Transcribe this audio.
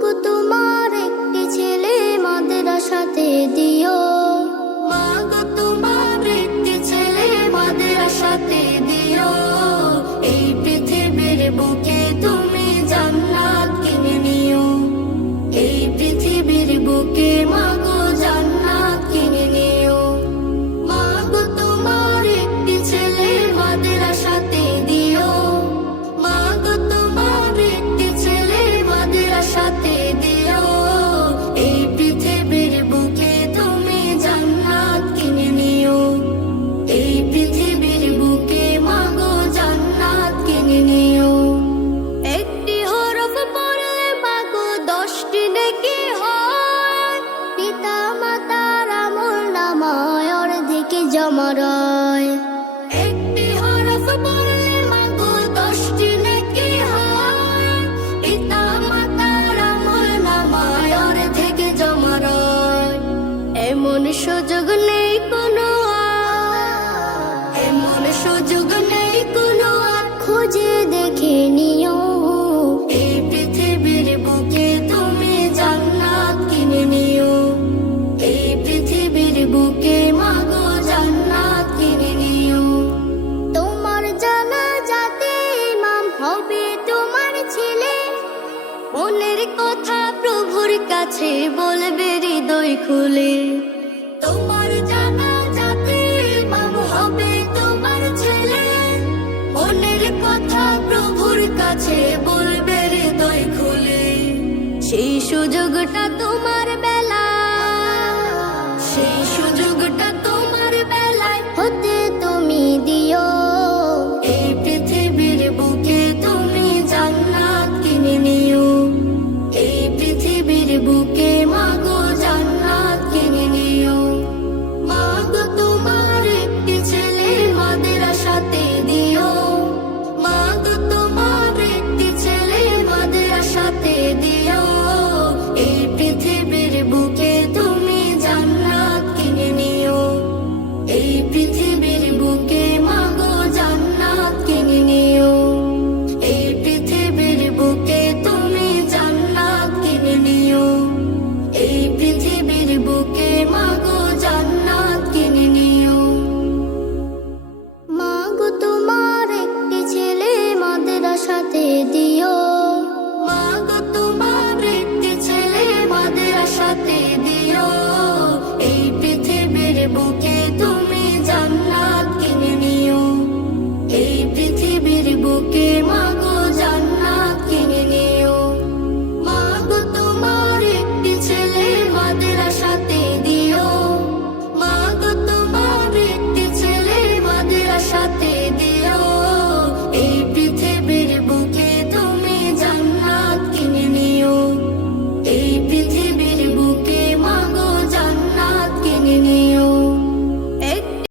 গো তোমার একটি ছেলে মাদ্রাসাতে দিও। মা গো তোমার একটি ছেলে মাদ্রাসাতে দিও। এই পৃথিবীর বুকে তুমি জান্নাত কিনে নিও। এই পৃথিবীর বুকে মা গো জান্নাত কিনে নিও। মা গো তোমার একটি ছেলে মাদ্রাসাতে দিও। মা গো তোমার একটি ছেলে মাদ্রাসাতে দিও। এই পৃথিবীর বুকে তুমি জান্নাত কিনে নিও। এই পৃথিবীর বুকে মা গো জান্নাত কিনে নিও। একটি হরফ পড়লে মা গো 10টি নেকি হয়। পিতা মাতার আমলনামায় অর্ধেক জমা রয়। একটি হরফ পড়লে মা গো 10টি নেকি হয়। পিতা মাতার আমলনামায় অর্ধেক জমা রয়। এমন সুযোগ নেই কোনো আর, এমন সুযোগ নেই কোনো আর, খুঁজে দেখে নিও। এই পৃথিবীর বুকে তুমি জান্নাত কিনে নিও। এই পৃথিবীর বুকে মা গো জান্নাত কিনে নিও। তোমার জানাজাতে ইমাম হবে তোমার ছেলে। মনের কথা প্রভুর কাছে বলবে হৃদয় খুলে। তোমার জানাজাতে ইমাম হবে তোমার ছেলে। মনের কথা প্রভুর কাছে বলবে হৃদয় খুলে। সেই সুযোগটা তোমার বেলায়, সেই সুযোগটা তোমার বেলায় হতে তুমি দিও। এই পৃথিবীর বুকে তুমি জান্নাত কিনে নিও। এই পৃথিবীর বুকে মা গো জান্নাত কিনে নিও। মা গো তোমার একটি ছেলে মাদ্রাসাতে দিও। মা গো তোমার একটি ছেলে মাদ্রাসাতে দিও। এই পৃথিবীর বুকে তুমি জান্নাত কিনে নিও। এই পৃথিবীর বুকে মা গো জান্নাত কিনে নিও। এই পৃথিবীর বুকে তুমি জান্নাত কিনে নিও। এই পৃথিবীর বুকে মা গো জান্নাত কিনে নিও। মা গো তোমার একটি ছেলে মাদ্রাসাতে দিও। মা গো তোমার একটি ছেলে মাদ্রাসাতে দিও। এই পৃথিবীর বুকে